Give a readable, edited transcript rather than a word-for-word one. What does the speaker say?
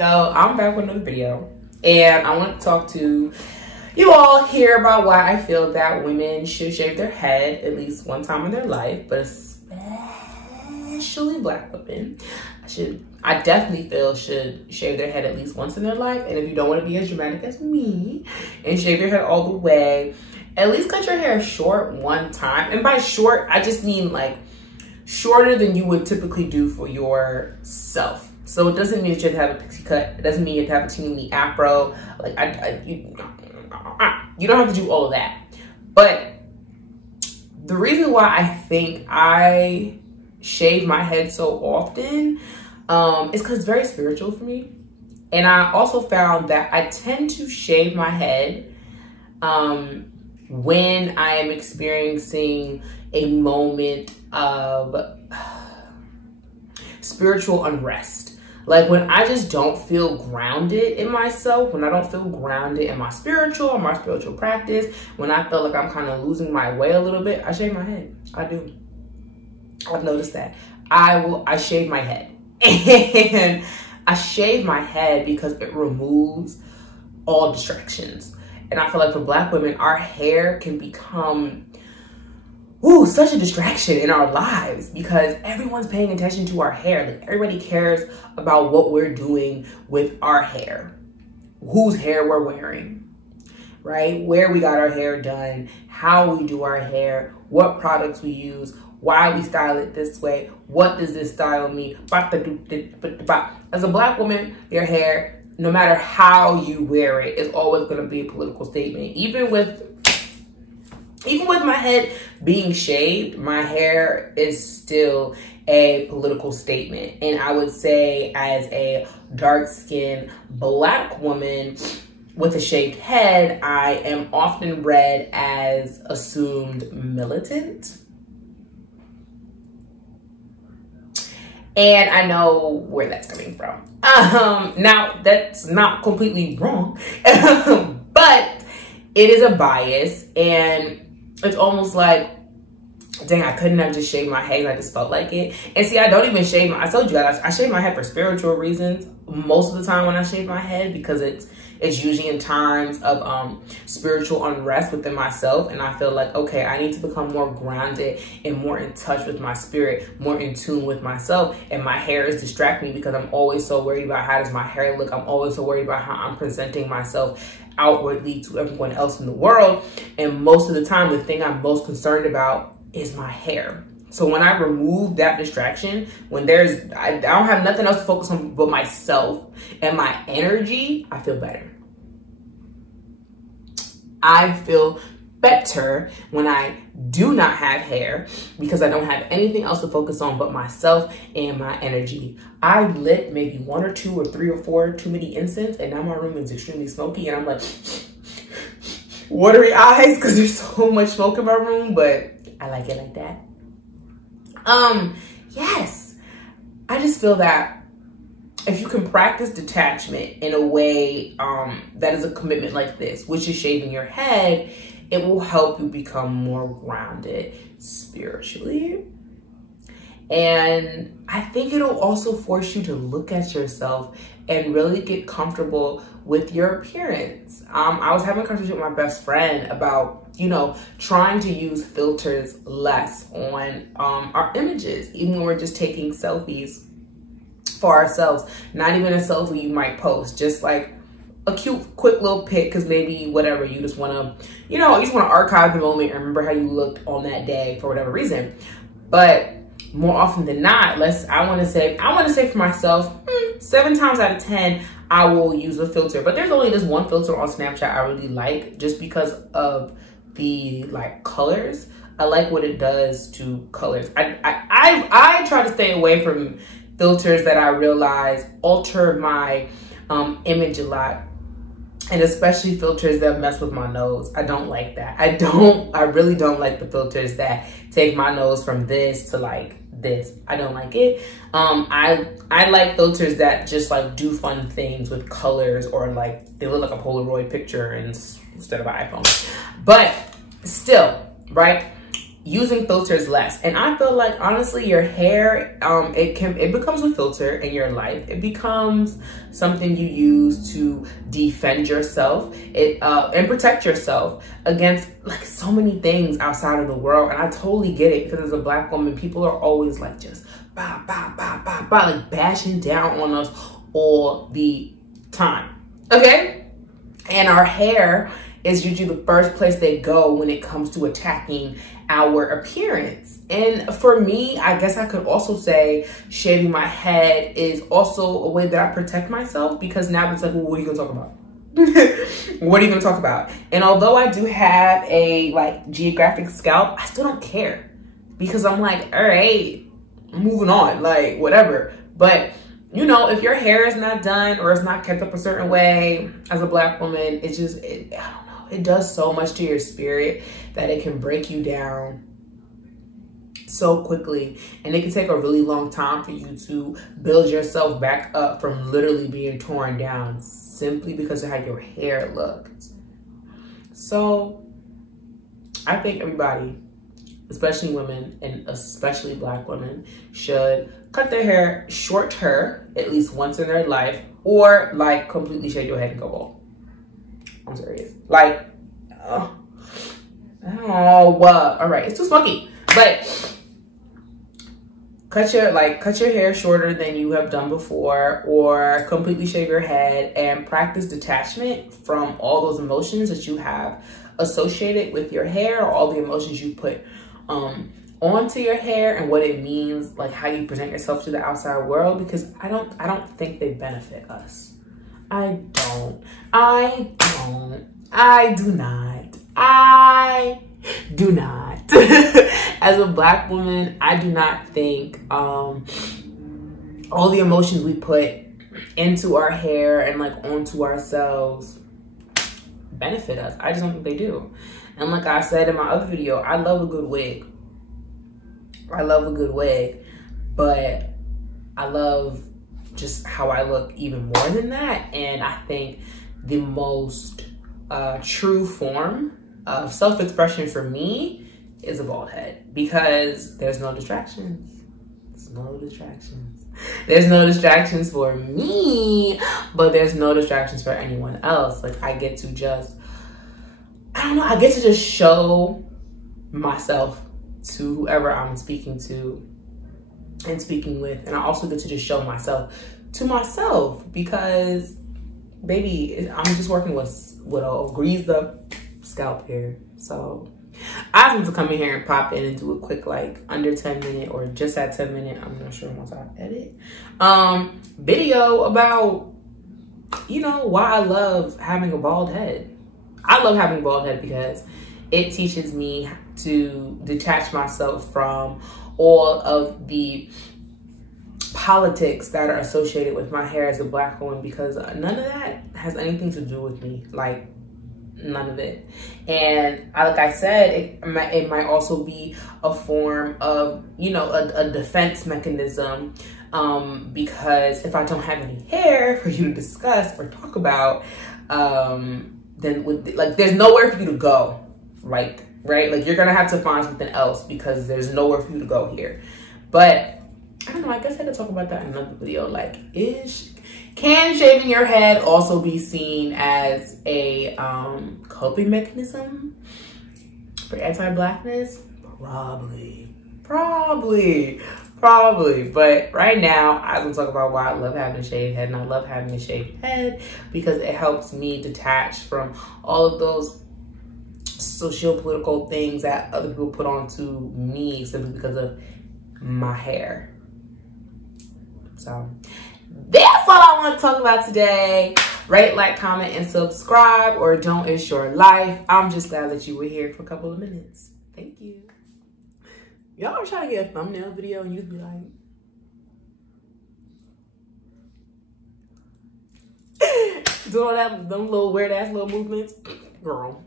So I'm back with another video, and I want to talk to you all here about why I feel that women should shave their head at least one time in their life, but especially Black women. I definitely feel should shave their head at least once in their life. And if you don't want to be as dramatic as me and shave your head all the way, at least cut your hair short one time. And by short, I just mean like shorter than you would typically do for yourself. So it doesn't mean that you have to have a pixie cut. It doesn't mean you have to have a teeny afro. Like you don't have to do all of that. But the reason why I think I shave my head so often is because it's very spiritual for me. And I also found that I tend to shave my head when I am experiencing a moment of spiritual unrest. Like when I just don't feel grounded in myself, when I don't feel grounded in my spiritual practice, when I feel like I'm kind of losing my way a little bit, I shave my head. I do. I've noticed that. I shave my head. And I shave my head because it removes all distractions. And I feel like for Black women, our hair can become such a distraction in our lives because everyone's paying attention to our hair. Like everybody cares about what we're doing with our hair, whose hair we're wearing, right? Where we got our hair done, how we do our hair, what products we use, why we style it this way, what does this style mean? As a Black woman, your hair, no matter how you wear it, is always going to be a political statement. Even with my head being shaved, my hair is still a political statement. And I would say as a dark-skinned Black woman with a shaved head, I am often read as assumed militant. And I know where that's coming from. Now, that's not completely wrong, but it is a bias, and it's almost like, dang, I couldn't have just shaved my head. I just felt like it. And see, I don't even shave I told you guys, I shave my head for spiritual reasons most of the time when I shave my head, because it's usually in times of spiritual unrest within myself. And I feel like, okay, I need to become more grounded and more in touch with my spirit, more in tune with myself. And my hair is distracting me because I'm always so worried about how does my hair look. I'm always so worried about how I'm presenting myself outwardly to everyone else in the world. And most of the time, the thing I'm most concerned about is my hair. So when I remove that distraction, when I don't have nothing else to focus on but myself and my energy, I feel better. I feel better when I do not have hair because I don't have anything else to focus on but myself and my energy. I lit maybe 1 or 2 or 3 or 4 too many incense, and now my room is extremely smoky, and I'm like watery eyes because there's so much smoke in my room, but I like it like that. Yes, I just feel that if you can practice detachment in a way that is a commitment like this, which is shaving your head, it will help you become more grounded spiritually. And I think it'll also force you to look at yourself and really get comfortable with your appearance. I was having a conversation with my best friend about, trying to use filters less on our images, even when we're just taking selfies for ourselves. Not even a selfie you might post, just like a cute, quick little pic, because maybe whatever, you just want to, you just want to archive the moment and remember how you looked on that day for whatever reason. But more often than not, I want to say for myself, 7 times out of 10, I will use a filter. But there's only this one filter on Snapchat I really like, just because of the colors. I like what it does to colors. I try to stay away from filters that I realize alter my image a lot. And especially filters that mess with my nose. I don't like that. I really don't like the filters that take my nose from this to this. I don't like it. I like filters that just do fun things with colors, or they look like a Polaroid picture instead of an iPhone. But still, right? using filters less. And I feel like, honestly, your hair, it becomes a filter in your life. It becomes something you use to defend yourself and protect yourself against like so many things outside of the world. And I totally get it, because as a Black woman, people are always like just bah, bah, bah, bah, bah, like bashing down on us all the time. Okay? And our hair is usually the first place they go when it comes to attacking our appearance. And for me, I guess I could also say shaving my head is also a way that I protect myself, because now it's like, well, what are you gonna talk about? What are you gonna talk about? And although I do have a like geographic scalp, I still don't care, because I'm like, all right, moving on, like whatever. But you know, if your hair is not done or it's not kept up a certain way as a Black woman, I don't know, it does so much to your spirit that it can break you down so quickly. And it can take a really long time for you to build yourself back up from literally being torn down simply because of how your hair looked. So I think everybody, especially women and especially Black women, should cut their hair shorter at least once in their life, or like completely shave your head and go bald. I'm serious. Like, all right, it's too smoky. But cut your hair shorter than you have done before, or completely shave your head and practice detachment from all those emotions that you have associated with your hair, or all the emotions you put onto your hair and what it means, like how you present yourself to the outside world, because I don't think they benefit us. I do not. As a Black woman, I do not think all the emotions we put into our hair and like onto ourselves benefit us. I just don't think they do. And like I said in my other video, I love a good wig. But I love just how I look even more than that. And I think the most true form of self-expression for me is a bald head, because there's no distractions. There's no distractions for me, but there's no distractions for anyone else. Like I get to just show myself to whoever I'm speaking to and speaking with. And I also get to just show myself to myself, because baby, I'm just working with a greased up scalp here. So I asked him to come in here and pop in and do a quick like under 10 minute or just at 10 minute, I'm not sure once I edit, video about, you know, why I love having a bald head. I love having a bald head because it teaches me to detach myself from all of the politics that are associated with my hair as a Black woman, because none of that has anything to do with me. Like, none of it. And like I said, it might also be a form of, you know, a defense mechanism, because if I don't have any hair for you to discuss or talk about, then there's nowhere for you to go, right? Like you're gonna have to find something else, because there's nowhere for you to go here. But I don't know, I guess I could talk about that in another video. Like, can shaving your head also be seen as a coping mechanism for anti-Blackness? Probably. But right now, I'm gonna talk about why I love having a shaved head. And I love having a shaved head because it helps me detach from all of those socio-political things that other people put onto me simply because of my hair. So that's all I want to talk about today. Rate, like, comment, and subscribe, or don't. It's your life. I'm just glad that you were here for a couple of minutes. Thank you. Y'all are trying to get a thumbnail video and you'd be like, doing all that, them little weird ass little movements. Girl.